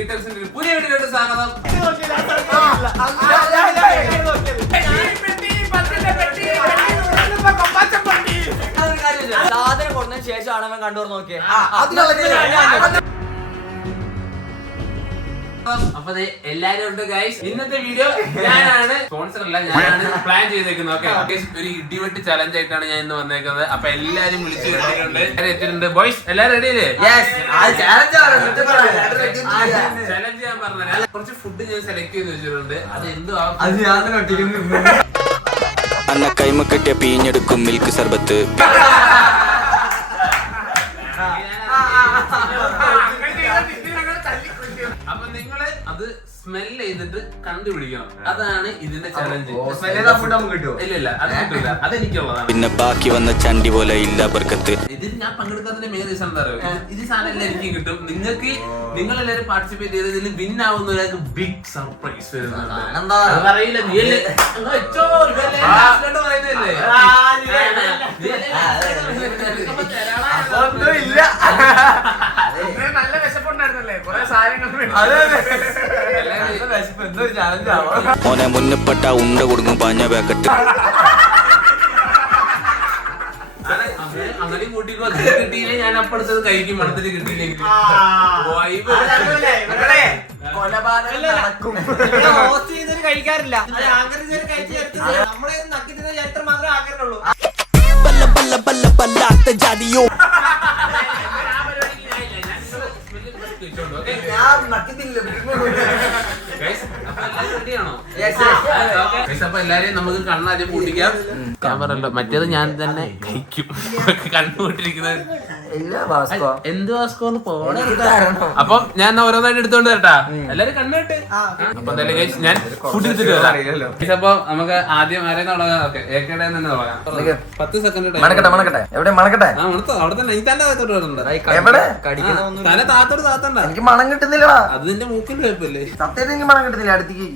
ഡീറ്റെയിൽസിന്റെ പുതിയ വീഡിയോയിലോട്ട് സ്വാഗതം. സാധനം കൊടുത്തതിന് ശേഷമാണ് അവൻ കണ്ടു നോക്കിയത്. അപ്പൊ എല്ലാരും ഉണ്ട് ഗൈസ്. ഇന്നത്തെ വീഡിയോ ഞാനാണ് സ്പോൺസർ അല്ല, ഞാനാണ് പ്ലാൻ ചെയ്തേക്കുന്നത്. ഓക്കെ, ഒരു ഇടിവെട്ട് ചലഞ്ച് ആയിട്ടാണ് ഞാൻ ഇന്ന് വന്നേക്കുന്നത്. അപ്പൊ എല്ലാരും വിളിച്ചു എത്തിയിട്ടുണ്ട്. ബോയ്സ് എല്ലാരും റെഡി അല്ലേ? ചലഞ്ച് ഞാൻ പറഞ്ഞത് കുറച്ച് ഫുഡ് ഞാൻ സെലക്ട് ചെയ്ത് വെച്ചിട്ടുണ്ട്. അത് എന്തുവാ അന്ന കൈമ കെട്ടിയ പീഞ്ഞെടുക്കും മിൽക്ക് സർബത്ത്. അപ്പൊ നിങ്ങള് അത് സ്മെല് ചെയ്തിട്ട് കണ്ടുപിടിക്കണം. അതാണ് ഇതിന്റെ ചലഞ്ച്. ഇല്ല അത് കിട്ടില്ല, അതെനിക്കുള്ളതാണ്. പിന്നെ ബാക്കി വന്ന ചണ്ടി പോലെ ഇല്ല ബർക്കത്ത്. ഇതിൽ ഞാൻ പങ്കെടുക്കാത്തതിന്റെ മെയിൻ റീസൺ എന്താ പറയുക, ഇത് സാധനം എല്ലാം എനിക്ക് കിട്ടും. നിങ്ങൾക്ക് നിങ്ങളെല്ലാരും പാർട്ടിസിപ്പേറ്റ് ചെയ്ത് ഇതിൽ വിൻ ആവുന്ന ഒരാൾക്ക് ബിഗ് സർപ്രൈസ് വരുന്നുണ്ട്. അറിയില്ല, നീ അല്ലേ നല്ല വിശപ്പുണ്ടായിരുന്നല്ലേ, കുറെ സാധനങ്ങൾ. ഓനെ മുന്നപ്പെട്ട ഉണ്ട കൊടുക്കും പാഞ്ഞ പാക്കറ്റ്. അങ്ങനെ കൂട്ടിക്കോ. കിട്ടിയില്ലേ ഞാൻ അപ്പടുത്തത് കഴിക്കും, മണത്തിൽ കിട്ടിയില്ലെങ്കിൽ കഴിക്കാറില്ല. നമ്മളെ നക്കി തിന്ന ചരിത്രം മാത്രമേ ആഗ്രഹമുള്ളൂ. അപ്പൊ എല്ലാരെയും നമുക്ക് കണ്ണാദ്യം കൂട്ടിക്കാം. ക്യാമറല്ലോ, മറ്റേത് ഞാൻ തന്നെ കഴിക്കും. കണ്ണുകൊണ്ടിരിക്കുന്നത് എന്ത് വാസ്കോന്ന് പോണേ. അപ്പം ഞാൻ ഓരോന്നായിട്ട് എടുത്തോണ്ട് വരട്ടാ. എല്ലാരും കണ്ണുകെട്ട്. അപ്പൊ എന്തായാലും ഞാൻ ഫുഡ് എടുത്തിട്ട് വരാം. അപ്പൊ നമുക്ക് ആദ്യം ആരെയും തുടങ്ങാം. ഓക്കെ, ഏക്കടെ തന്നെ തുടങ്ങാം. 10 സെക്കൻഡ് അവിടെ തന്നെ. എനിക്ക് തന്നെ താത്തോട്ട് വരണ്ട. തല താത്തോട്ട് താത്തണ്ട. എനിക്ക് മണം കിട്ടുന്നില്ലടാ. അത് നിന്റെ മൂക്കിന്റെ കുഴപ്പമില്ലേ? സത്യമായിട്ട് എനിക്ക് മണം കിട്ടുന്നില്ല. അടുത്തേക്ക്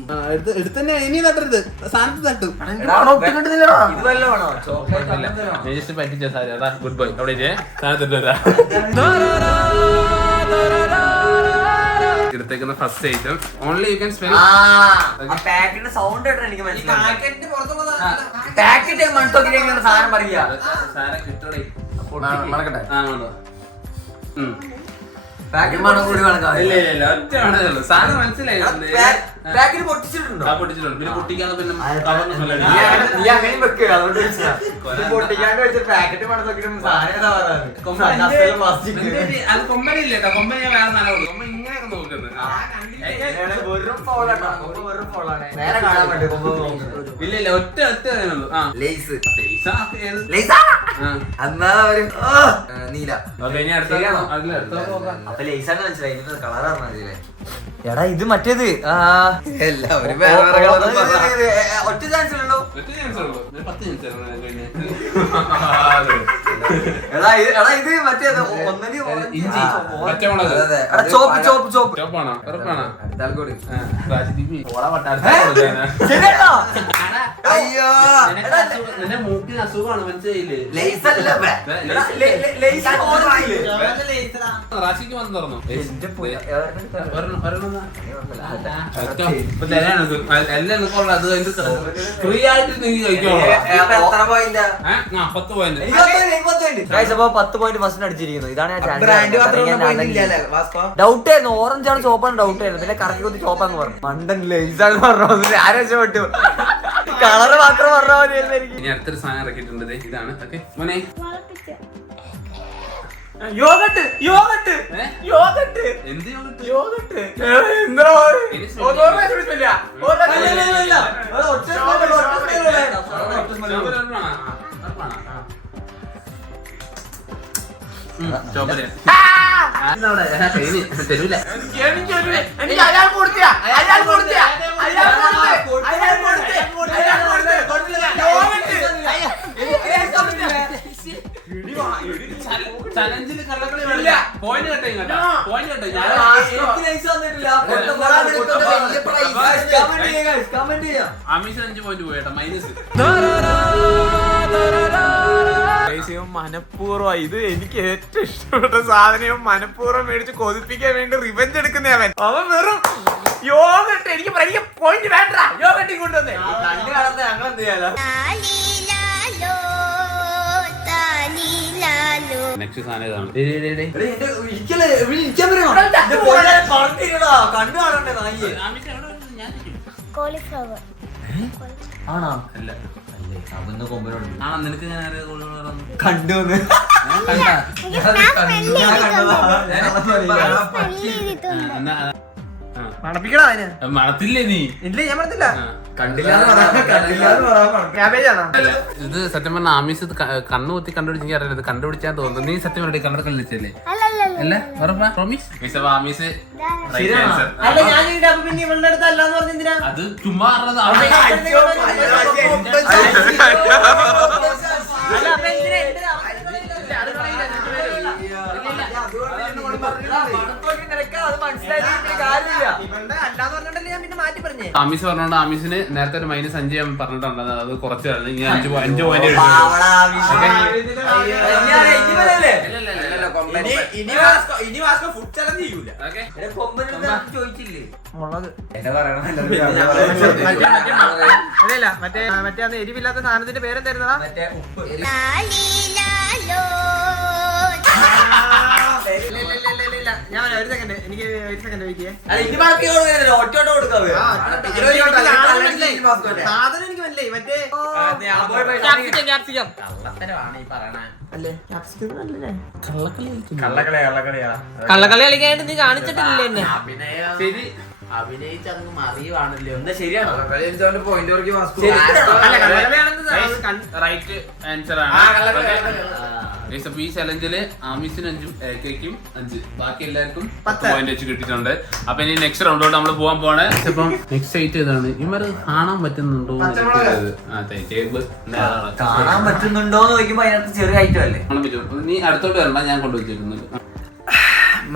എടുത്തന്നെ ഇനി തട്ടരുത്, സാധനത്ത് തട്ടും. ഒട്ടും കിട്ടുന്നില്ലടാ. പറ്റിച്ച സാരി. അതാ ഗുഡ് ബൈ. അവിടെ സാധനത്തിട്ട് വരാം. എടുത്തേക്കുന്ന first item only you can smell. പാക്കറ്റിന്റെ സൗണ്ട് കേട്ടോ എനിക്ക് മനസ്സിലായി. സാധനം പറയാ സാധനം കിട്ടണേ. മണക്കട്ടെ. ഇല്ല ഒറ്റ ആണല്ലോ സാധനം മനസ്സിലായി. പാക്കറ്റ് പൊട്ടിച്ചിട്ടുണ്ടോ? പൊട്ടിച്ചിട്ടുണ്ട്. പിന്നെ പൊട്ടിക്കാതെ പിന്നെ അത് കൊമ്പനില്ലേ കേട്ടോ. കൊമ്പനി വേറെ നല്ല കൊടുക്കും. കൊമ്പ ഇങ്ങനെയൊക്കെ നോക്കുന്നത്. ഇല്ല ഒറ്റ അറിയുന്നുള്ളൂ. നീല. എടാ ഇത് മറ്റേത് എല്ലാവരും ഒറ്റ ചാൻസ് ഉള്ളൂ. 10 മിനിറ്റ് എടാ ഇത് മറ്റേത് ഇഞ്ചി പച്ചമുളക് ചോപ്പാണോ ഉറപ്പാണോ? അയ്യോ നിന്റെ മൂക്കിന് അസുഖമാണ്, മനസ്സിലായില്ലേ? റാശിക്ക് വന്ന് തുറന്നു. എല്ലാം അത് ഫ്രീ ആയിട്ട് നീ കഴിക്കോളൂ. 10 പോയിന്റ്. 10 പോയിന്റ് ഫസ്റ്റ് അടിച്ചിരിക്കുന്നു. ഇതാണ് ഡൗട്ട് ആയിരുന്നു. ഓറഞ്ച് ആണ് ചോപ്പാണ് ഡൗട്ട് ആയിരുന്നു. പിന്നെ കറക്കി കുത്തി ചോപ്പാന്ന് പറഞ്ഞു. മണ്ടൻ ലേസാന്ന് പറഞ്ഞു. ആരക്ഷപ്പെട്ടു. കളറ് മാത്രം പറഞ്ഞാൽ മതി. ഇനി അടുത്തൊരു സാധനം ഇറക്കിയിട്ടുണ്ട്. ഇതാണ്. ഓക്കെ മോനെ, യോഗട്ട് എന്ത് തരൂല. ചലഞ്ചിൽ പോയിന്റ് കേട്ടോ. അമീസ് 5 പോയിന്റ് പോയേട്ടാ മൈനസ്. മനഃപൂർവ്വം ഇത് എനിക്ക് ഏറ്റവും ഇഷ്ടപ്പെട്ട സാധനം മനഃപൂർവ്വം മേടിച്ച് കൊതിപ്പിക്കാൻ വേണ്ടി റിവെഞ്ച് എടുക്കുന്ന അവൻ വെറും യോഗട്ട് എനിക്ക് പോയിന്റ് വേണ്ട യോഗട്ടി കൊണ്ടുവന്നേ കണ്ടു കാണാത്ത ഞങ്ങൾ എന്ത് ചെയ്യാലോ? നെക്സ്റ്റ് സാധനം ഇതാണ്. എടീ, എന്റെ ഇരിക്കല്ലേ, ഇവിടെ ഇരിക്കാൻ പറ്റുമോ? എന്റെ പൊന്നേ, പറഞ്ഞില്ലടാ, കണ്ടു കാണണ്ടേ നായിയെ? കോളിഫ്ലവർ ആണോ? അല്ല. അല്ലേ, അവന്റെ കൊമ്പനോട് ആണോ നിനക്ക് ഞാൻ അറിയാതെ കൊണ്ടുവന്നു. കണ്ടു വന്ന്. എന്നാ മണപ്പിക്കടാ അതിന് മണത്തില്ലേ നീ? ഇല്ല ഞാൻ പറഞ്ഞില്ല കണ്ടില്ലാന്ന് പറയാൻ ക്യാബേജ് ആണോ ഇത് സത്യം പറഞ്ഞ ആമീസ് ഇത് കണ്ണു കുത്തി കണ്ടുപിടിച്ചെങ്കിൽ അറിയില്ല. ഇത് കണ്ടുപിടിച്ചാൽ തോന്നുന്നു. നീ സത്യം പറഞ്ഞ കണ്ണട കളിച്ചല്ലേ? അല്ല ഉറപ്പാ? പ്രോമിസ്? Ami's right answer. അല്ല, ഞാൻ ഈ ഡബ്ബ പിന്നെ ഇവളുടെ അടുത്ത് അല്ലാന്ന് പറഞ്ഞെന്തിനാ? അത് ചുമ്മാ പറഞ്ഞത് അല്ല, അപ്പൊ എന്തിനാ എന്തിനാ? അത് മനസ്സിലായിട്ട് കാര്യമില്ല. ഇവളുടെ അല്ലാന്ന് പറഞ്ഞിട്ടല്ലേ ഞാൻ പിന്നെ മാറ്റി പറഞ്ഞേ ആമീസ് പറഞ്ഞോണ്ട് ആമീസിന് നേരത്തെ ഒരു -5 ഞാൻ പറഞ്ഞിട്ടുണ്ട്. അത് കുറച്ച് ഇനി 5 പോയിന്റ് പാവടാ, ഇനി വരല്ലേ? ഇനി വാസ്കോ ഫുഡ് ചലഞ്ച് ചെയ്യൂല എന്റെ കൊമ്പനോട് ചോദിച്ചില്ലേ? മുളക് എന്നെ പറയണം. അല്ലല്ല മറ്റേ അന്ന് എരിവില്ലാത്ത സാധനത്തിന്റെ പേരെന്തായിരുന്നടാ മറ്റേ ഉപ്പ്. ഞാൻ ഒരു സെക്കൻഡ് എനിക്ക് ഒരു സെക്കൻഡ് വെയിറ്റ് ചെയ്യാം അല്ല, ഇനി ബാക്കി കൊടുക്കുന്നില്ല, ഒറ്റോട്ട് കൊടുക്കാവേ. സാധനം എനിക്ക് മനസ്സിലായി മറ്റേ കള്ളത്തരമാണ് ഈ പറയണേ. കള്ളക്കളി കളിക്കാനായിട്ട് നീ കാണിച്ചിട്ടില്ലേ എന്നെ ശരി അഭിനയിച്ചങ്ങ് മറിയുവാണല്ലോ. എന്താ ശരിയാണോ? റൈറ്റ് ആൻസർ ആണ്. ഈ ചലഞ്ചില് ആമീസിന് 5 കേക്കും 5 ബാക്കി എല്ലാവർക്കും 10 പോയിന്റ് വെച്ച് കിട്ടിയിട്ടുണ്ട്. അപ്പൊ ഇനി നെക്സ്റ്റ് റൗണ്ടോട്ട് നമ്മൾ പോകാൻ പോണേ. ഇപ്പം നെക്സ്റ്റ് ഐറ്റം ഇതാണ്. ഇവര് കാണാൻ പറ്റുന്നുണ്ടോ? കാണാൻ പറ്റുന്നുണ്ടോന്ന് ചോദിക്കുമ്പോ അതിനകത്ത് ചെറിയ ഐറ്റം അല്ലേ? നീ അടുത്തോട്ട് വരണ്ട, ഞാൻ കൊണ്ടുവച്ചിരുന്നുണ്ട്.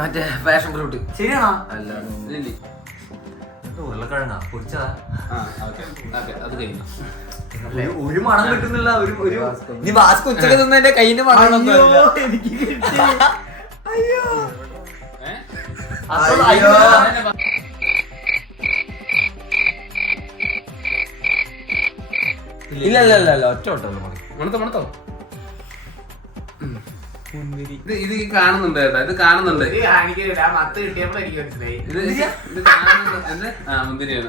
മറ്റേ പാഷൻ ഫ്രൂട്ട് ശരിയാണോ? അല്ല ഉരുളക്കിഴങ്ങാ പൊടിച്ചതാ? അത് കഴിഞ്ഞു. ഒരു മണം കിട്ടുന്നില്ല. ഒരു നീ വാസ്കോ ഉച്ചക്ക് നിന്ന് എന്റെ കയ്യിന്റെ മണം എനിക്ക് കിട്ടി. അയ്യോ അയ്യോ. ഇല്ല ഇല്ല ഇല്ല ഇല്ല, ഒറ്റ ഓട്ടല്ലോ. മണത്തോ ഇത് കാണുന്നുണ്ട് കേട്ടോ. ഇത് കാണുന്നുണ്ട്. മത്ത് കിട്ടിയപ്പോ എനിക്ക് മനസ്സിലായി ഇത് കാണുന്നുണ്ട്. മുന്തിരിയാണ്.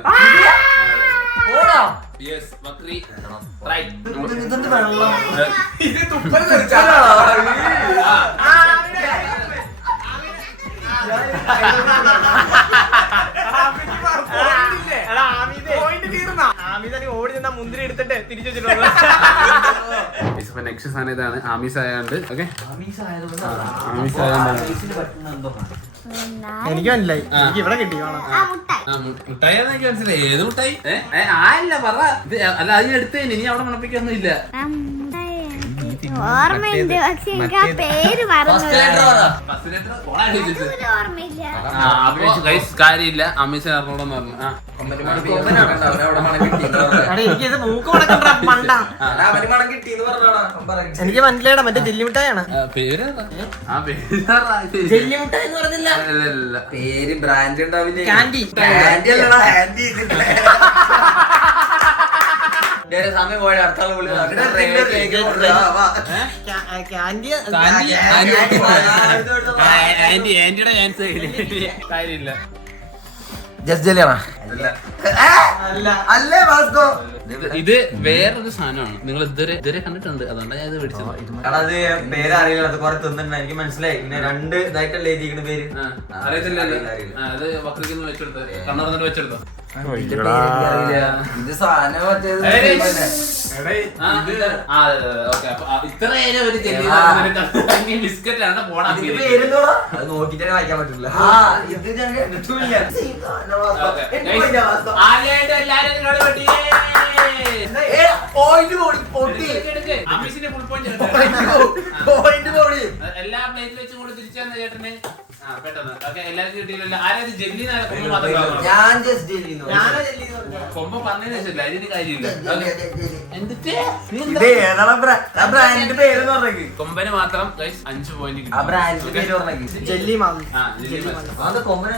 യെസ് ബക്രി റൈറ്റ്. ഇതെന്ത് വെള്ളം? ഇത് തുപ്പൽ ഓടി നിന്നാ മുന്തിരി എടുത്തിട്ട് തിരിച്ചു വെച്ചിട്ടുണ്ട് നെക്സ്റ്റ് സാധനം ഇതാണ്. ആമീസ് ആയാണ്ട് ഓക്കെ. ആമീസ് ആയതുകൊണ്ട് എനിക്ക് മനസ്സിലായി എനിക്ക് ഇവിടെ കിട്ടി മുട്ടായി എനിക്ക് മനസ്സിലായി. ഏത് മുട്ടായി? ആയല്ല പറ. ഇത് അല്ല അതിന് എടുത്തേന്. ഇനി അവിടെ മണപ്പിക്കൊന്നും ഇല്ല. ഓർമ്മയുണ്ട് പക്ഷെ എനിക്ക് ആ പേര് ഓർമ്മയില്ല. കാര്യമില്ല. ആമീസിന് അറിഞ്ഞോടെന്ന് പറഞ്ഞു. എനിക്കിത് മൂക്ക് മണക്കണ്ട മണ്ട എനിക്ക് മനസ്സിലായടാ മറ്റേ ജെല്ലിമിട്ടായാണ് പേര് ജെല്ലിമുട്ടായി എന്ന് പറഞ്ഞില്ല. പേര് ബ്രാൻഡ് ഉണ്ടാവില്ലേ? കാൻഡി സമയം പോയ അടുത്താൾ ആന്റിയുടെ ചാൻസ് കാര്യമില്ല. അല്ലേ വാസ്കോ? ഇത് വേറൊരു സാധനമാണ്. നിങ്ങൾ ഇതുവരെ കണ്ടിട്ടുണ്ട്. അതുകൊണ്ടാണ് ഞാൻ ഇത് മേടിച്ചത്. അത് പേരറിയില്ല. അത് കുറെ തിന്നിട്ടുണ്ട്. എനിക്ക് മനസ്സിലായി. പിന്നെ 2 ഇതായിട്ടല്ലേ എഴുതിയിരിക്കുന്ന പേര്. അറിയത്തില്ലല്ലോ. അത് വക്രിന്ന് വെച്ചെടുത്ത കണ്ണുറന്നിട്ട് വെച്ചെടുത്തോ. ഇത് സാധനം ബിസ്ക്കറ്റ് ആണ് പോടാ. അത് നോക്കിട്ടേ വായിക്കാൻ പറ്റില്ല. ഇത് ഞാൻ കേട്ടിട്ടില്ല. എല്ലാ പ്ലേറ്റിൽ വെച്ചും കൂടെ തിരിച്ചു വന്ന ചേട്ടന് പെട്ടെന്ന് എല്ലാവർക്കും കിട്ടിയില്ല. ആരായത് ജെല്ലി ഞാൻ ജസ്റ്റ് കൊമ്പ പറഞ്ഞതിന് വെച്ചില്ല. അതിന് കാര്യമില്ല. ഇത് ഏതാണ് ബ്രാൻഡിന്റെ പേര് പറഞ്ഞേക്ക്. കൊമ്പന് മാത്രം ഗൈസ് 5 പോയിന്റ് ആ ബ്രാൻഡിന്റെ പേര് പറഞ്ഞേക്ക്. ജെല്ലി മാമി. അത് കൊമ്പൻ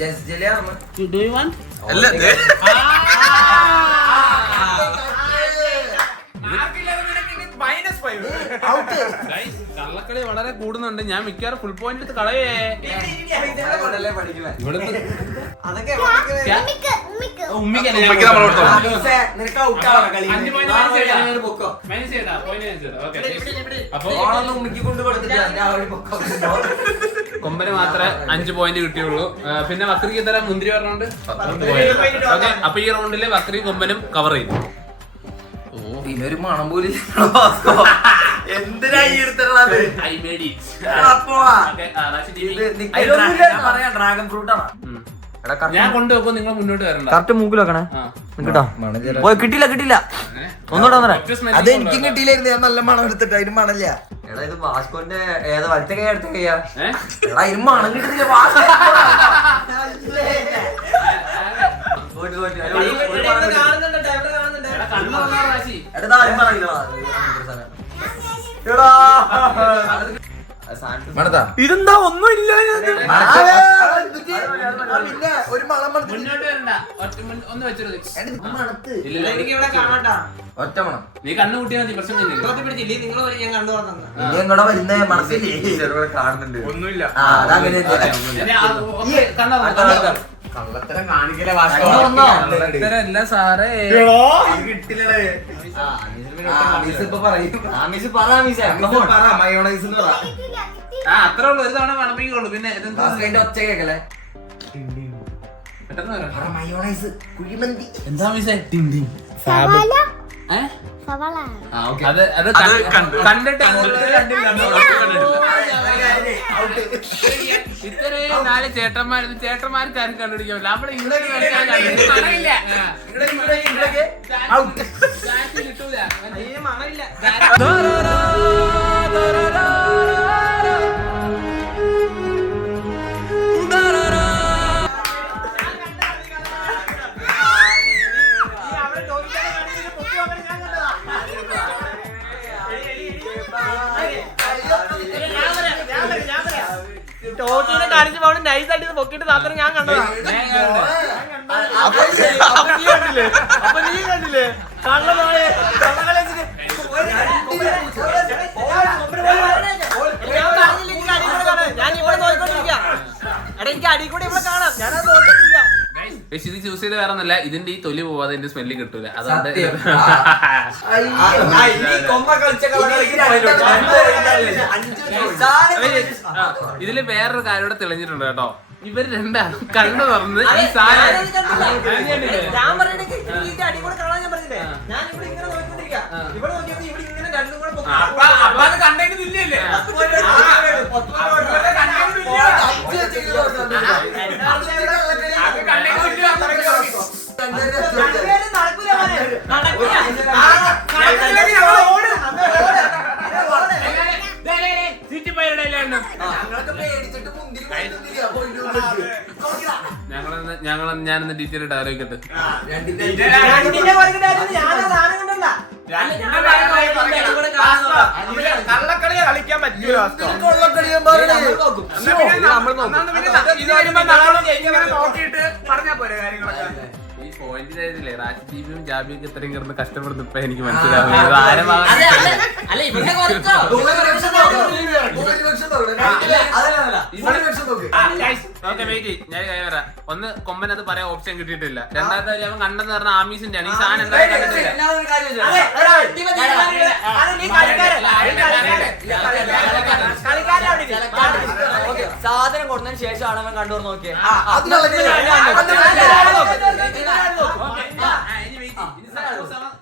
ജസ്റ്റ് ജെല്ലി ആയിരുന്നു. അല്ല കള്ളക്കളി വളരെ കൂടുന്നുണ്ട്. ഞാൻ മിക്കവാറും ഫുൾ പോയിന്റ് എടുത്ത് കളയേ. ഉമ്മിക്ക് നിനക്ക് ഔട്ടാണ് കളി. അപ്പൊ ഉമ്മിക്ക് കൊണ്ട് കൊടുത്തിട്ട് കൊമ്പന് മാത്രമേ 5 പോയിന്റ് കിട്ടിയുള്ളൂ. പിന്നെ വക്രിക്ക് തരാൻ മുന്തിരി പറഞ്ഞോണ്ട് 10 പോയിന്റ്. ഓക്കെ, അപ്പൊ ഈ റൗണ്ടില് വക്രി കൊമ്പനും കവർ ചെയ്തു. ഇതിനൊരു മണം പോലും എന്തിനാ ഈ എടുത്തത്? I made it. പറയാ ഡ്രാഗൺ ഫ്രൂട്ട് ആണ്. ഞാൻ കൊണ്ടുവെക്കും, നിങ്ങൾ മുന്നോട്ട് വരണ്ട. കറക്റ്റ് മൂക്കിൽ വെക്കണേ. കിട്ടോ? കിട്ടില്ല കിട്ടില്ല. ഒന്നൂടെ വന്നേ. അത് എനിക്കും കിട്ടിയില്ലായിരുന്നു. ഞാൻ നല്ല മണം എടുത്തിട്ട് അതിന് മണല്ല. എടാ ഇത് വാസ്കോന്റെ ഏതാ വലത്തെ കൈ അടുത്ത കൈയാ? ഏഹ് എടാ ഇതിന് മണം കിട്ടുന്നില്ല. വാസ്കോ മണത്താ ഇതെന്താ ഒന്നും ഇല്ല. പിന്നെ ഒരു മണം മണത്തി മുന്നോട്ട് വരണ്ട. ഒന്ന് വെച്ചത് ഒറ്റ മണം. നീ കണ്ണു കൂട്ടിയാൽ മതി. പ്രശ്നം ഇങ്ങോടെ വരുന്ന മനസ്സിലേ കാണുന്നുണ്ട്. ഒന്നുമില്ല. ആ അതങ്ങനെ കള്ളത്തരം കാണിക്കല അല്ല സാറേ. മയോണൈസ് എന്ന് പറ. അത്രേ ഉള്ളൂ. ഒരു തവണ മണപ്പിക്കുള്ളൂ. പിന്നെ ഒച്ച കേക്കല്ലേ? പെട്ടെന്ന് വരാം. മയോണൈസ് കുഴിമന്തി. എന്താ മിസ്സേ? സവാള ഏഹ് സവാള അത് കണ്ടിട്ട് ഇത്രയും 4 ചേട്ടന്മാർക്ക് ആരും കണ്ടുപിടിക്കാൻ പറ്റില്ല. നമ്മള് ടോട്ടിനെ കാണിച്ച് പോകണം. നൈസായിട്ട് പൊക്കിട്ട് താത്തനെ ഞാൻ കണ്ടതാ. അപ്പൊ നീ കണ്ടില്ലേ? കള്ളനാളെ ഞാൻ ഇവിടെ നോക്കിക്കൊണ്ടിരിക്കാം. എടാ എനിക്ക് അടി കൂടെ ഇവിടെ കാണാം. ഞാനത് നോക്കിക്കൊണ്ടിരിക്കാം. ഇത് ചൂസ് ചെയ്ത് വേറെ ഒന്നല്ല. ഇതിന്റെ ഈ തൊലി പോവാതെ ഇതിന്റെ സ്മെല്ല് കിട്ടൂല. അതുകൊണ്ട് ഇതില് വേറൊരു കാര്യം കൂടെ തെളിഞ്ഞിട്ടുണ്ട് കേട്ടോ. ഇവര് രണ്ടാളും കണ്ണു തുറന്ന് ഈ സാധനം ഞാൻ പറഞ്ഞിട്ട് അടി കൂടെ കാണാൻ ഞാൻ പറഞ്ഞില്ലേ? ഞാൻ ഇവിടെ ഇങ്ങനെ നോക്കിക്കൊണ്ടിരിക്കാം. ഇവിടെ നോക്കിയപ്പോ ഇവിടെ ഇങ്ങനെ രണ്ടും കൂടെ കണ്ടതിന് തുല്യല്ലേ? ഞാനൊന്ന് ഡീറ്റെയിൽ ഇട്ട് ആലോചിക്കട്ടെ. കള്ളക്കളിയെ കളിക്കാൻ പറ്റൂല. നോക്കിയിട്ട് പറഞ്ഞാ പോരെ കാര്യങ്ങളൊക്കെ. ഈ പോയിന്റ് ചെയ്തില്ലേ റാഷിദീബിയും ജാബിയൊക്കെ ഇത്രയും കിടന്ന് കഷ്ടപ്പെടുന്നു. ഇപ്പൊ എനിക്ക് മനസ്സിലാവുന്നത് ഞാൻ കൈ വരാം. ഒന്ന് കൊമ്പനത് പറയാൻ ഓപ്ഷൻ കിട്ടിയിട്ടില്ല. രണ്ടാമത്തെ കാര്യം അവൻ കണ്ടെന്ന് പറഞ്ഞ ആമീസിന്റെ ആണ്. ഈ സാധനം എന്തായാലും കണ്ടിട്ടില്ല. സാധനം കൊടുത്തതിന് ശേഷമാണ് അവൻ കണ്ടുവന്ന് നോക്കിയത്.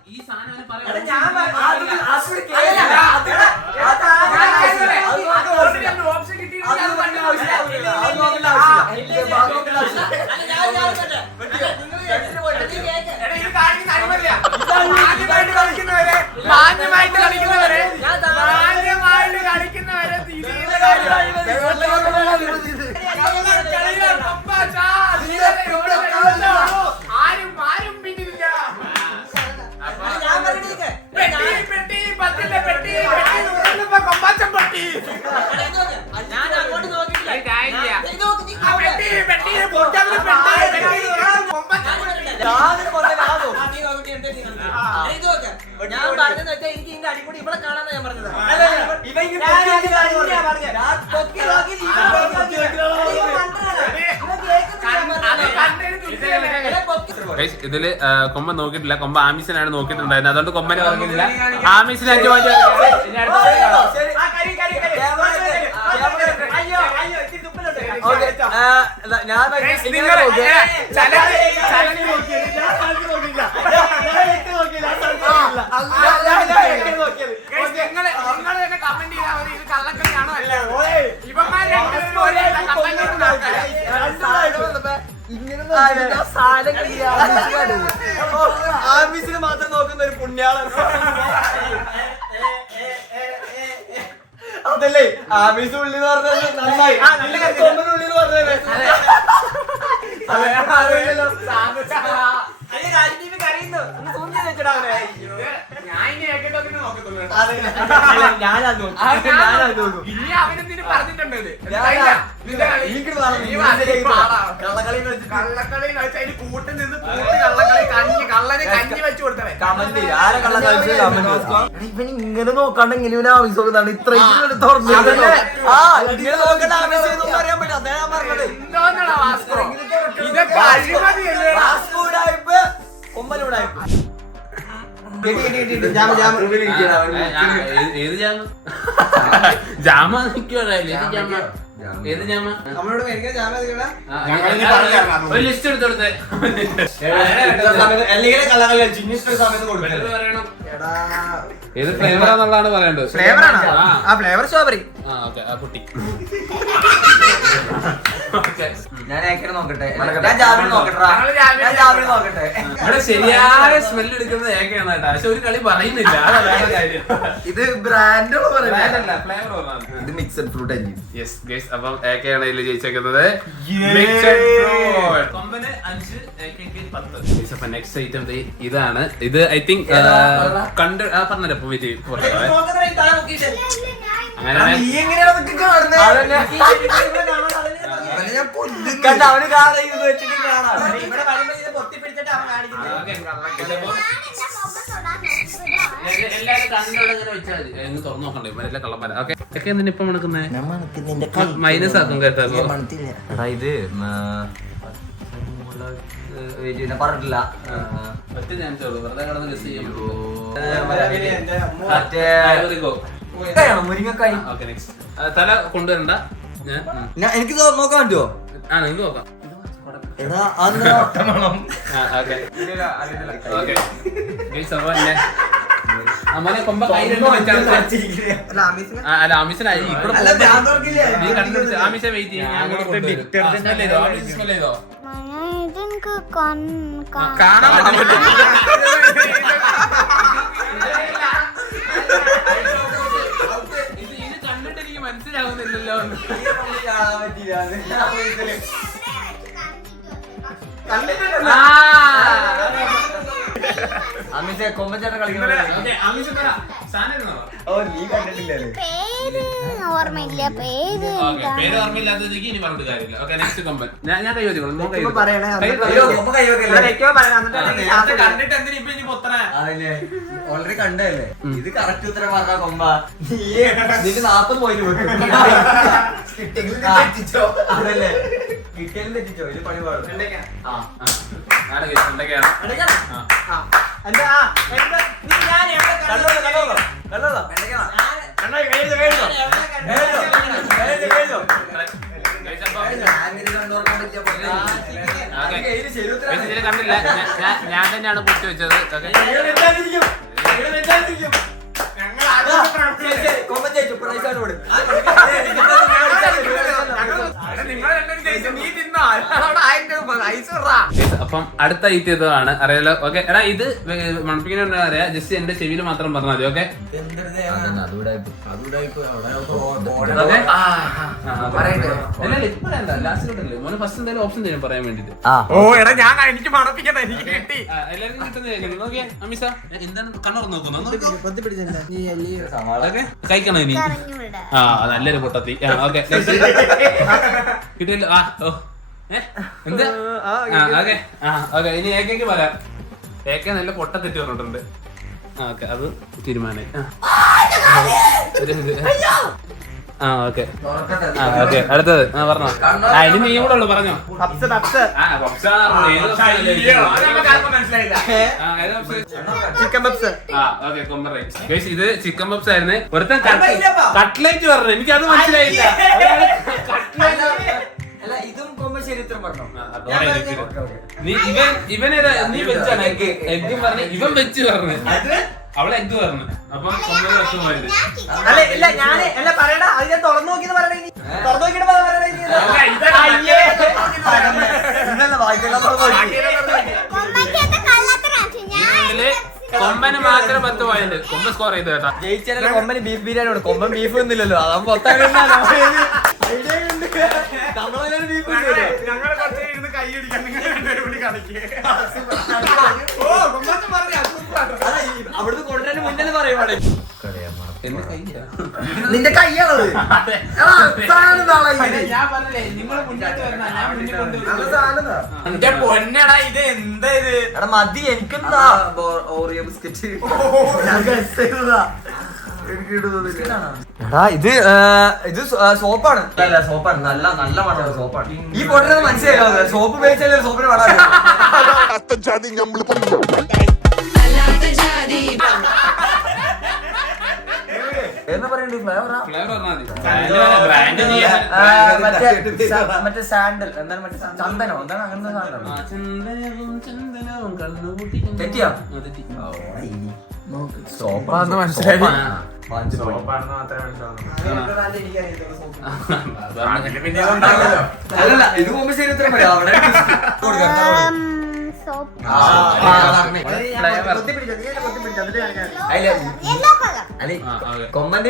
ഈ സാധനം ഓപ്ഷൻ മാന്യമായിട്ട് കളിക്കുന്നവരെ ആരും പിന്നില്ല. ഞാൻ പറഞ്ഞെന്ന് വെച്ചാൽ എനിക്ക് ഇതിന്റെ അടിപൊളി ഇവിടെ കാണാനാ ഞാൻ പറഞ്ഞത്. ഇതില് കൊമ്പൻ നോക്കിയിട്ടില്ല. കൊമ്പ ആമീസിനാണ് നോക്കിയിട്ടുണ്ടായിരുന്നത്. അതുകൊണ്ട് കൊമ്പനെ പറഞ്ഞില്ല. ആമീസിനെ 5 പോയിന്റ്. കമന്റ് ചെയ്താൽ ഇത് കള്ളക്കളിയാണോ അല്ല ഇവന്മാര് ആമീസിന് മാത്രം നോക്കുന്ന ഒരു പുണ്യാളൻ. അതല്ലേ ആമീസ് ഉള്ളി എന്ന് പറഞ്ഞത് നന്നായി. ഉള്ളി എന്ന് പറഞ്ഞത് രാജീവ് കരയുന്നു. ഇനി അവനെന്തിനു പറഞ്ഞിട്ടുണ്ട് കള്ളക്കളി കളിച്ച് അതിന് കൂട്ടിൽ നിന്ന് പൂട്ട് കള്ളക്കളി കള്ളനെ കഞ്ഞി വെച്ച് കൊടുത്തവൻ. ഇവൻ ഇങ്ങനെ നോക്കാണ്ട് ഇങ്ങനെ ആമീസ് നോക്കുന്നതാണ്. ഇത്രയും തുറന്നു അറിയാൻ പറ്റും. അതേ ഞാൻ പറഞ്ഞത്. എന്തോന്നാണ് വാസ്കോ ഇതൊക്കെ അഴിമതിയല്ലേ? കൊമ്പനൂടായ്പ. ഏത് ജാമ? ജാമ നിൽക്കുവല്ലേ? ഏത് ജാമ? ഏത് ജാമ? നമ്മളോട് മേടിക്കാൻ ജാമ ഒരു ലിസ്റ്റ് എടുത്തോടുത്തേ. പറയണം ഏത് ഫ്ലേവറാന്നുള്ളതാണ് പറയേണ്ടത്. ഫ്ലേവറാണോ? ആ ഫ്ലേവർ സ്ട്രോബെറി. കുട്ടി ഞാൻ നോക്കട്ടെ. ഞാൻ ജാമിന് നോക്കട്ടെ. ഇവിടെ ശരിയായ സ്മെല്ല് എടുക്കുന്നത് ഏക്കയാണ് കേട്ടോ. പക്ഷെ ഒരു കളി പറയുന്നില്ല. അതാണ് കാര്യം. ഇത് ബ്രാൻഡ് ബ്രാൻഡല്ല, ഫ്ലേവർ പറഞ്ഞാൽ. ഇത് മിക്സഡ് ഫ്രൂട്ട് ആയിരിക്കും. യെസ് ഗൈസ്, അപ്പം ഏക്കയാണ് ഇതിൽ ജയിച്ചേക്കുന്നത്. Mixed fruit. കൊമ്പന് 5, ഏക്കയ്ക്ക് 10. അപ്പൊ നെക്സ്റ്റ് ഐറ്റം ഇതാണ്. ഇത് ഐ തിങ്ക് കണ്ട് പറഞ്ഞല്ലോ. ഇപ്പൊ വെയിറ്റ് അങ്ങനെ അവന് കാണാൻ ഇത് വെച്ചിട്ട് കാണാം. ഇവിടെ വരുമ്പോ ഇത് പൊത്തിപ്പിടിച്ചിട്ട് അവൻ കാണിക്കുന്നത്. എല്ലാരും കണ്ടോടെ ഇങ്ങനെ വെച്ചാൽ മതി. എങ്ങ് തുറന്നു നോക്കണ്ടേ ഇവരെല്ലാം കള്ളന്മാരാ. ഓക്കെ ഒക്കെ എന്തിനാ ഇപ്പൊ മണക്കുന്നേ? മൈനസ് ആക്കും കേട്ടോ. ഇത് പറഞ്ഞിട്ടില്ല. ഒറ്റ ചാൻസ് ഉള്ളൂ. വെറുതെ കിടന്ന് മിസ് ചെയ്യുമ്പോ മുരിങ്ങക്കായി. Okay next. തല കൊണ്ടുവരണ്ട. എനിക്ക് നോക്കാൻ പറ്റുമോ? ആ നിങ്ങൾക്ക് നോക്കാം. എടാ മോനെ കൊമ്പ കയ്യിലുണ്ട് വെച്ചാണ്. അല്ല ആമിസിനായി ആമിസ വെയിറ്റ് ചെയ്യാം. കാണാൻ ഇത് കണ്ടിട്ട് എനിക്ക് മനസ്സിലാവുന്നില്ലല്ലോ. കൊമ്പച്ചാട്ടം കളിക്കുന്നത്. നീ കണ്ടിട്ടില്ലേ? ഓർമ്മയില്ല പേര്. പേര് ഓർമ്മയില്ലാത്തതിലേക്ക് ഇനി പറഞ്ഞിട്ട് കാര്യമില്ല. ഓക്കെ നെക്സ്റ്റ് കൊമ്പൻ. ഞാൻ കൈ വെച്ചോളൂ. കണ്ടിട്ട് എന്തിനാ ഇപ്പൊ ഇനി പൊത്തണേ? ഓൾറെഡി കണ്ടല്ലേ. ഇത് കറക്റ്റ് ഉത്തരം പറഞ്ഞ കൊമ്പ. നിനക്ക് 40 പോയിന്റ് കിട്ടിയെങ്കിലും അതല്ലേ കിട്ടിയാലും തെറ്റിച്ചോ. ഇത് പണി പാടും. കണ്ടില്ല. ഞാൻ തന്നെയാണ് പൊട്ടി വെച്ചത്. അപ്പം അടുത്ത ഐറ്റം ഇതാണ്. അറിയാലോ. ഓക്കെ എടാ ഇത് മണപ്പിക്കുന്ന അറിയാം. ജസ്റ്റ് എന്റെ ചെവിയിൽ മാത്രം പറഞ്ഞാൽ മതി. ഓക്കെ മോനെ ഫസ്റ്റ് എന്തായാലും ഓപ്ഷൻ തരും പറയാൻ വേണ്ടിട്ട്. ഓ എടാ ഞാൻ എനിക്ക് മണപ്പിക്കട്ടെ. എനിക്ക് കിട്ടി. എല്ലാവർക്കും കിട്ടുന്നത് നോക്കിയേ. അമിസ എന്താണ് കണ്ണുറന്ന് നോക്കുന്നത്? കഴിക്കണോ ഇനി? ആ നല്ലൊരു പൊട്ടത്തി. ഓക്കെ കിട്ടില്ല. എന്താ ഓക്കെ ഓക്കെ ഇനി ഏക്കയ്ക്ക് പറയാം. ഏക്ക നല്ല പൊട്ടത്തെറ്റ് പറഞ്ഞിട്ടുണ്ട്. ഓക്കെ അത് തീരുമാനം. ഓക്കെ ഓക്കെ അടുത്തത് പറഞ്ഞോ. ഇനി നീ കൂടെ ഉള്ളു പറഞ്ഞോ. ഇത് ചിക്കൻ പപ്സ് ആയിരുന്നു. ഒരുത്തൻ കട്ട്ലേറ്റ് പറഞ്ഞു. എനിക്ക് അത് മനസ്സിലായില്ല. ഇതും കൊമ്പശ്ശേരി ഉത്തരം പറഞ്ഞോ. നീ വെച്ചാണ് എഗ് പറഞ്ഞു. ഇവൻ വെച്ച് പറഞ്ഞു. അവളെ എഗ് പറഞ്ഞു. അപ്പം പോയത്. അല്ല ഇല്ല ഞാന് അല്ല പറയടാ. അത് ഞാൻ തുറന്നു നോക്കിയെന്ന് പറയണേ. തുറന്നു നോക്കിയിട്ട് കൊമ്പന് മാത്രം 10 പോയിന്റ്. കൊമ്പ് സ്കോർ ചെയ്ത് കേട്ടാ. ജയിച്ചാലും കൊമ്പന് ബീഫ് ബിരിയാണി ഉണ്ട്. കൊമ്പൻ ബീഫ് ഒന്നുമില്ലല്ലോ. അതാ പൊത്താൻ ഞങ്ങളെ കുറച്ച് ഇരുന്ന് കൈ പിടിക്കാൻ അവിടുന്ന് കൊണ്ടുവരാൻ മുന്നേ പറയുവാണ്. നിന്റെ കയ്യാണത്. ഞാൻ പറഞ്ഞില്ലേ നിങ്ങള് മുന്നോട്ട് വരണം. ഞാൻ മുന്നിൽ കൊണ്ടുവരുന്നു. എന്റെ പൊന്നടാ ഇത് എന്താ ഇത്? എടാ മതി എനിക്കെന്താ ഓറിയോ ബിസ്ക്കറ്റ്. എടാ ഇത് സോപ്പാണ്. അല്ല സോപ്പാണ്. നല്ല നല്ല മണമാണ് സോപ്പാണ്. ഈ പൊട്ടത് മനസ്സിലായോ? സോപ്പ് ഉപയോഗിച്ചാലേ സോപ്പിന് മണം. എന്താ പറയണ്ടേ? ഫ്ലേവറാ മറ്റേ സാൻഡൽ എന്താണ് മറ്റേ ചന്ദനോ എന്താണ് അങ്ങനത്തെ സാധനം. തെറ്റിയാ? സോപ്പാന്ന് മനസ്സിലായി. അല്ലല്ല ഇത് പോകുമ്പോ ശരി ഉത്തരം പറയാം. അവിടെ കൊമ്പന്റെ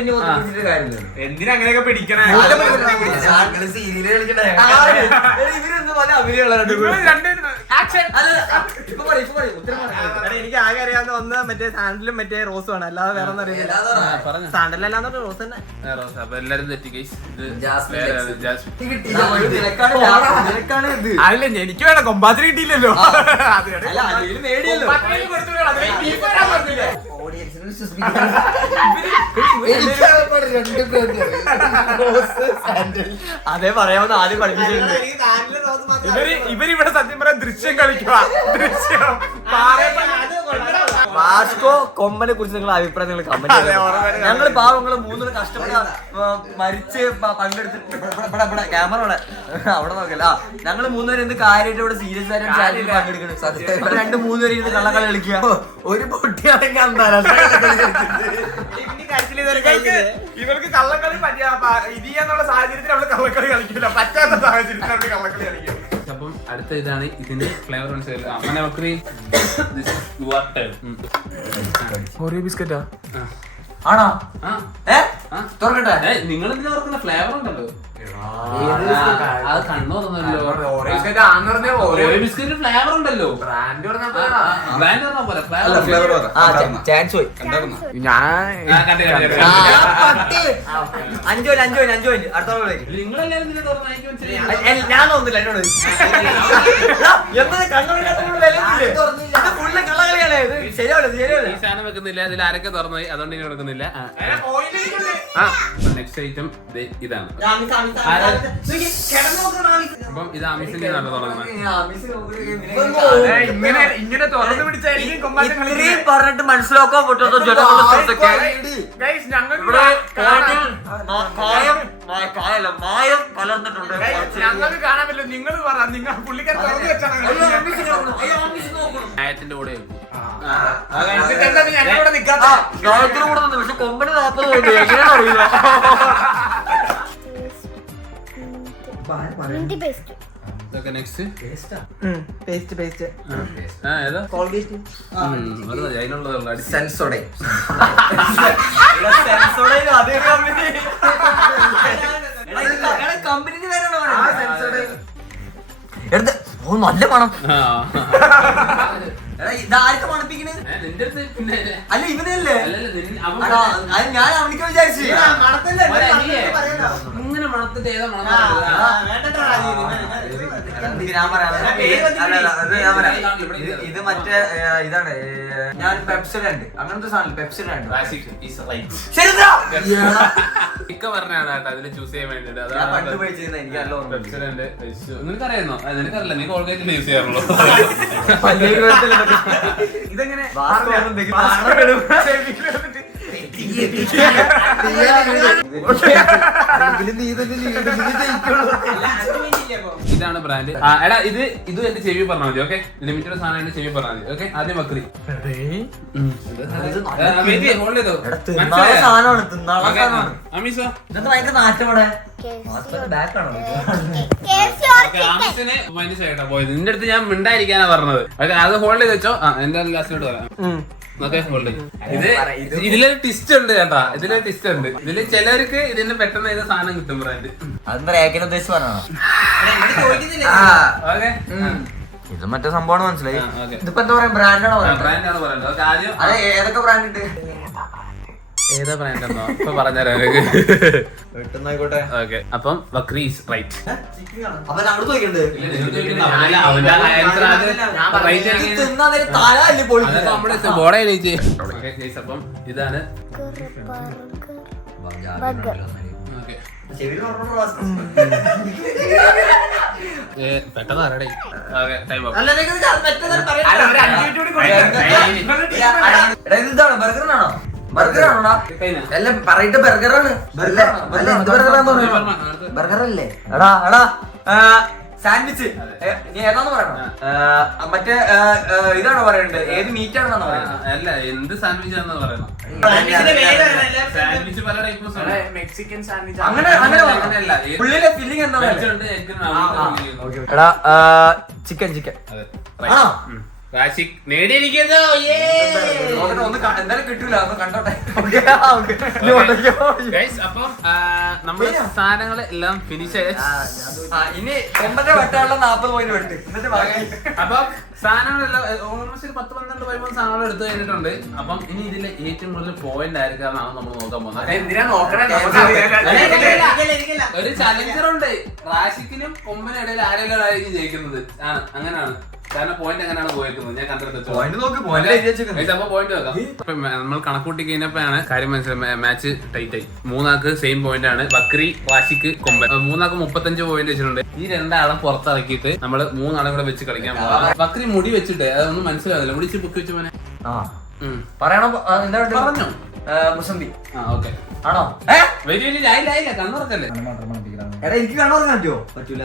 കാര്യമില്ല. എന്തിനാ അങ്ങനെയൊക്കെ പിടിക്കണേ? എനിക്ക് ആകെ അറിയാവുന്ന ഒന്ന് മറ്റേ സാൻഡലും മറ്റേ റോസും ആണ്. അല്ലാതെ വേറെ ഒന്നും അറിയില്ല. സാൻഡലല്ലാന്ന് റോസ് തന്നെ. എല്ലാരും തെറ്റി. അല്ല എനിക്ക് വേണം. കൊമ്പാത്തിന് കിട്ടിയില്ലല്ലോ. അതേ പറയാവുന്ന ആദ്യം പഠിപ്പിച്ചിട്ടുണ്ട്. ഇവരിവിടെ സത്യം പറയാൻ ദൃശ്യം കളിക്കുക. ദൃശ്യം വാസ്കോ കൊമ്പനെ കുറിച്ച് നിങ്ങളുടെ അഭിപ്രായം നിങ്ങൾ കമന്റ്. ഞങ്ങൾ പാവങ്ങള് മൂന്നിന് കഷ്ടപ്പെട്ട് മരിച്ച് പങ്കെടുത്തിട്ട് ക്യാമറ അവിടെ നോക്കല്ല. ഞങ്ങള് മൂന്നുപേരും എന്ത് കാര്യമായിട്ട് ഇവിടെ സീരിയസ് ആയിട്ട് ചാനലിൽ പങ്കെടുക്കണം. 2-3 പേര് ഇരുന്ന് കള്ളക്കളി കളിക്കുക. ഒരു പൊട്ടിയാണെങ്കിൽ അന്താരാഷ്ട്ര ഇവർക്ക് കള്ളക്കളി ഇതിന്നുള്ള സാഹചര്യത്തിൽ അവള് കള്ളക്കളി കളിക്കില്ല. പറ്റാത്ത സാഹചര്യത്തിൽ അവള് കള്ളക്കളി കളിക്കും. അപ്പം അടുത്ത ഇതാണ് ഇതിന്റെ ഫ്ലേവർ മനസ്സിലായില്ല. അങ്ങനെ നമുക്ക് ഓറിയോ ബിസ്ക്കറ്റാ ആണോ? തുറക്കട്ടെ. നിങ്ങൾ എന്തിനാ ഓർക്കുന്ന ഫ്ലേവർ ഉണ്ടല്ലോ. അത് കണ്ണു തുറന്നല്ലോ. ഓരോ ബിസ്ക്കറ്റ് ഫ്ലേവർ ഉണ്ടല്ലോ. ബ്രാൻഡ് പറഞ്ഞാ പോലെ ഫ്ലേവർ. ചാൻസ് പോയി. അഞ്ചു അടുത്ത നിങ്ങളെല്ലാരും ഇതിനെ തുറന്ന് എനിക്ക് മനസ്സിലായി. ഞാൻ തോന്നില്ല എന്നോട്. ഈ സാധനം വെക്കുന്നില്ല. ഇതിൽ ആരൊക്കെ തുറന്നു അതുകൊണ്ട് ഇനി കൊടുക്കുന്നില്ല. നെക്സ്റ്റ് ഐറ്റം ഇതാണ്. അപ്പം ഇത് അമിസിന്റെ നല്ല തുടങ്ങുന്നത്. ഇങ്ങനെ തുറന്നു പിടിച്ചായിരിക്കും പറഞ്ഞിട്ട് മനസ്സിലാക്കാൻ പറ്റുന്ന ജനങ്ങളുടെ മായം കലർന്നിട്ടുണ്ട്. ഞങ്ങൾക്ക് കാണാൻ പറ്റില്ല. നിങ്ങൾ പറ. നിങ്ങൾ പുള്ളിക്കാരൻ തുറന്നു വെച്ചാണ് ന്യായത്തിന്റെ കൂടെ ഞങ്ങളിവിടെ നിൽക്കാത്ത. ഗായത്തിന് കൂടെ നിന്ന് പക്ഷെ കൊമ്പന് 40 പോയിട്ട് എങ്ങനെയാണോ അറിയില്ല. ഇതൊക്കെ നെക്സ്റ്റ് പേസ്റ്റ് ഏതാ കോൾഗേറ്റ് അതിനുള്ളതുള്ള സെൻസോടെ അതേ കമ്പനി എടുത്ത് നല്ല പണം. ഇതാർക്ക് മണപ്പിക്കണേ? നിന്റെ അടുത്ത് പിന്നെ അല്ല ഇവനല്ലേ? അല്ലല്ല ഞാൻ അവനിക്ക് വിചാരിച്ചു ഇങ്ങനെ മണത്തിന്റെ ഏതാ മണം. ഞാൻ പറയാം. ഇത് മറ്റേ ഇതാണ് ഞാൻ പെപ്സിഡന്റ് അങ്ങനത്തെ സാധനം പെപ്സിഡന്റ് പറഞ്ഞാണ് കേട്ടോ അതില് ചൂസ് ചെയ്യാൻ വേണ്ടിട്ട്. ഞാൻ പണ്ട് ഉപയോഗിച്ചിരുന്ന എനിക്ക് നല്ല ഓർമ്മ. നിനക്കറിയാന്നോ? നിനക്കറിയില്ല, നീ കോൾഗേറ്റിൽ യൂസ് ചെയ്യാറുള്ളൂ. ഇതെങ്ങനെ ഇതാണ് ബ്രാൻഡ്. എടാ ഇത് എന്റെ ചെവി പറഞ്ഞാൽ മതി. ഓക്കെ, ലിമിറ്റഡ് സാധനം എന്റെ ചെവി പറഞ്ഞാൽ മതി. ഓക്കെ, ആദ്യം ബക്രി. അമീസോ ഇതൊക്കെ ഭയങ്കര നാറ്റവിടെ പോയത് നിന്റെ അടുത്ത് ഞാൻ മിണ്ടായിരിക്കാനാ പറഞ്ഞത്. അത് ഹോൾഡ് ചെയ്ത് വെച്ചോ. എന്റെ ലാസ്റ്റിലോട്ട് പറയാം. ഇതിലൊരു ട്വിസ്റ്റ് ഉണ്ട് കേട്ടാ. ഇതിലൊരു ട്വിസ്റ്റ് ഉണ്ട്. ഇതില് ചിലർക്ക് ഇതിന് പെട്ടെന്ന് ഏത് സാധനം കിട്ടും ബ്രാൻഡ്. അതെന്താ റേക്കിനെ ഉദ്ദേശിച്ച് പറഞ്ഞോ? ഇത് മറ്റേ സംഭവമാണ് മനസ്സിലായി. ഇതിപ്പോ എന്താ പറയാ ബ്രാൻഡാണോ? ബ്രാൻഡാണ് പറയുന്നത്. ആദ്യം അതെ ഏതൊക്കെ ബ്രാൻഡ് ഉണ്ട്? ഏതാ ബ്രാൻഡാണോ ഇപ്പൊ പറഞ്ഞുതരാം. പെട്ടെന്നായിക്കോട്ടെ. ഓക്കെ, അപ്പം ബക്രി ഈസ് റൈറ്റ്. അപ്പൊ ഞങ്ങൾ ചോദിക്കണ്ടേ അപ്പം ഇതാണ് പെട്ടെന്ന് അറിയടേ. എന്താണ് ബർഗറിനാണോ? ബർഗറാണോടാ? അല്ല പറയിട്ട് ബർഗറാണ്. ബർഗറല്ലേ? എടാ എടാ സാൻഡ്വിച്ച് നീ ഏതാന്ന് പറയണോ? മറ്റേ ഇതാണോ പറയണ്ടത്? ഏത് മീറ്റ് ആണെന്നാണോ പറയുന്നത്? അല്ല, എന്ത് സാൻഡ്വിച്ച് ആണെന്ന് പറയണം. സാൻഡ്വിച്ച് പല ടൈപ്പ് മെക്സിക്കൻ സാൻഡ്വിച്ച് അങ്ങനെ അങ്ങനെയല്ല. ഉള്ളിലെ ഫില്ലിംഗ് എന്താ? എടാ ചിക്കൻ ചിക്കൻ ആണോ? നേടിയിരിക്കുന്നു. എന്തായാലും കിട്ടൂല, ഒന്ന് കണ്ടോട്ടെ. അപ്പം നമ്മുടെ സാധനങ്ങൾ എല്ലാം ഫിനിഷ് ആയി. ഇനി 9 വട്ടമുള്ള 40 പോയിന്റ് വെട്ട്. എന്നിട്ട് ബാക്കി അപ്പം സാധനങ്ങളെല്ലാം ഓൾമോസ്റ്റ് ഒരു 10-12 15 സാധനങ്ങൾ എടുത്തു കഴിഞ്ഞിട്ടുണ്ട്. അപ്പം ഇനി ഇതിലെ ഏറ്റവും കൂടുതൽ പോയിന്റ് ആയിരിക്കാന്നാണ് നമ്മൾ നോക്കാൻ പോകുന്നത്. എന്തിനാ നോക്കണേ? ഒരു ചലഞ്ചർ ഉണ്ട്. റാഷിക്കിനും കൊമ്പനും ഇടയിൽ ആരെങ്കിലും ആയിരിക്കും ജയിക്കുന്നത്. ആണ്, അങ്ങനെയാണ്. കാരണം പോയിന്റ് അങ്ങനെയാണ് പോയിരിക്കുന്നത്. ഞാൻ കണ്ടെടുത്തു പോയിന്റ് നോക്കാം. നമ്മൾ കണക്കൂട്ടി കഴിഞ്ഞപ്പോഴാണ് കാര്യം മനസ്സിലായി. മാച്ച് ടൈറ്റ് ആയി. 3 ആൾക്ക് സെയിം പോയിന്റ് ആണ്. ബക്രി, റാഷിക്ക്, കൊമ്പൻ. 3 ആൾക്ക് 35 പോയിന്റ് വെച്ചിട്ടുണ്ട്. ഈ 2 ആളെ പുറത്തിറക്കിയിട്ട് നമ്മള് 3 ആളെ കൂടെ വെച്ച് കളിക്കാൻ പോകാം. ബക്രി മുടി വെച്ചിട്ട് അതൊന്നും മനസ്സിലാവില്ല. മുടി പൊക്കി വെച്ച് പോനെ പറയണോ? എന്താ പറഞ്ഞോ? മുസംബി. ഓക്കെ ആണോ? വലിയ ആയില്ല കണ്ണുറക്കല്ലേ? എടാ എനിക്ക് കണ്ണുറക്കാൻ പറ്റുമോ? പറ്റൂല.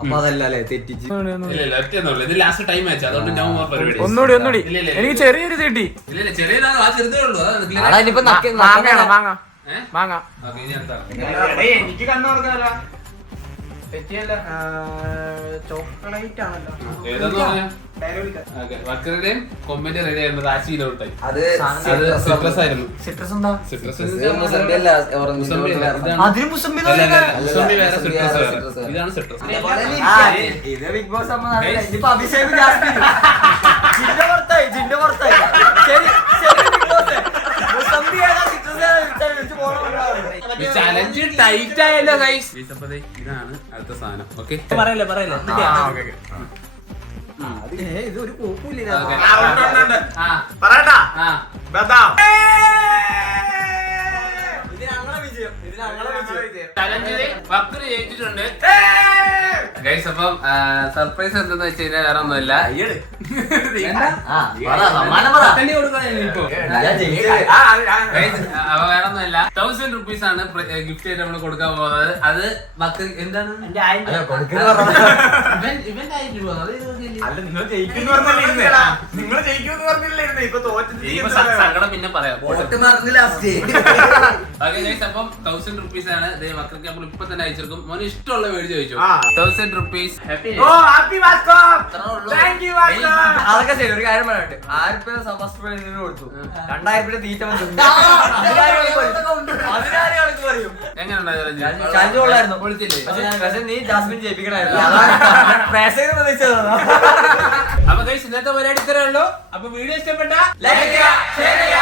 അപ്പൊ അതല്ലേ തെറ്റിച്ച്. ഇല്ല ഒറ്റയൊന്നുമില്ല. ഇത് ലാസ്റ്റ് ടൈം ആച്ചു. അതുകൊണ്ട് ഞാൻ പരിപാടി ഒന്നുകൂടി എനിക്ക് ചെറിയൊരു തെറ്റി. ഇല്ല ചെറിയതാണ്. ആ ചെറുതേ ഉള്ളൂ. മാങ്ങ എനിക്ക് കണ്ണു തുറക്കാലോ. തെറ്റിയല്ല, ചോക്ലേറ്റ് ആണല്ലോ. ഏതാന്ന് പറഞ്ഞാ വക്കറുടെയും കൊമ്പന്റെ റെഡി ആയിരുന്നു. റാശിയിലോട്ടായി. അത് സിട്രസ് ആയിരുന്നു. സിട്രസ് എന്താ? സിട്രസ് അതിന് മുസംബി വേറെ, സിട്രസ് വേറെ. ഇതാണ് സിട്രസ്. ഇത് ബിഗ് ബോസ് ഇനിയിപ്പോ അഭിഷേക് ജാസ്മിൻ ജിന്റെ പുറത്തായി. ശരി ബിഗ് ബോസ് മുസംബി ഏതാ സിട്രസ് വെച്ച് പോകണം. ചലഞ്ച് ടൈറ്റ് ആയല്ലോ ഗൈസ്. ഇതാണ് അടുത്ത സാധനം. ഓക്കെ പറയല്ലേ ഇത് ഒരു കോപ്പില്ല. പറയട്ടാ ബദാം. ചലഞ്ചില് ബക്രി ജയിച്ചിട്ടുണ്ട് ഗൈസ്. അപ്പം സർപ്രൈസ് എന്തെന്ന് വെച്ച് കഴിഞ്ഞാൽ വേറെ ഒന്നുമില്ല. അപ്പൊ വേറെ ഒന്നുമില്ല. 1000 rupees ആണ് ഗിഫ്റ്റ് ആയിട്ട് നമ്മൾ കൊടുക്കാൻ പോകുന്നത്. അത് ബക്രി എന്താണ് ഇവന്റ് ആയിട്ട് പോകുന്നത്. നിങ്ങൾ ജയിക്കും പറഞ്ഞില്ലായിരുന്നു. ഇപ്പൊ തോറ്റത് സങ്കടം പിന്നെ പറയാം. അപ്പം 1000 rupees ആണ്. മക്കൾക്ക് നമ്മൾ ഇപ്പൊ തന്നെ അയച്ചെടുക്കും. മോന് ഇഷ്ടമുള്ള മേടിച്ച് ചോദിച്ചു. 1000 rupees. അതൊക്കെ ശരി. ഒരു കാര്യം പറയാനുണ്ട്. 1000 രൂപ സബ്സ്ക്രൈബ് കൊടുത്തു. 2000 രൂപ തീറ്റ എങ്ങനെയുണ്ടായിരുന്നു? പക്ഷെ നീ ജാസ്മിൻ ജയിപ്പിക്കണായിരുന്നു. അപ്പൊ ഗൈസ് ഇന്നത്തെ പരിപാടി ഇത്രേ ഉള്ളൂ. അപ്പൊ വീഡിയോ ഇഷ്ടപ്പെട്ട ലൈക്ക് ചെയ്യുക, ഷെയർ ചെയ്യുക.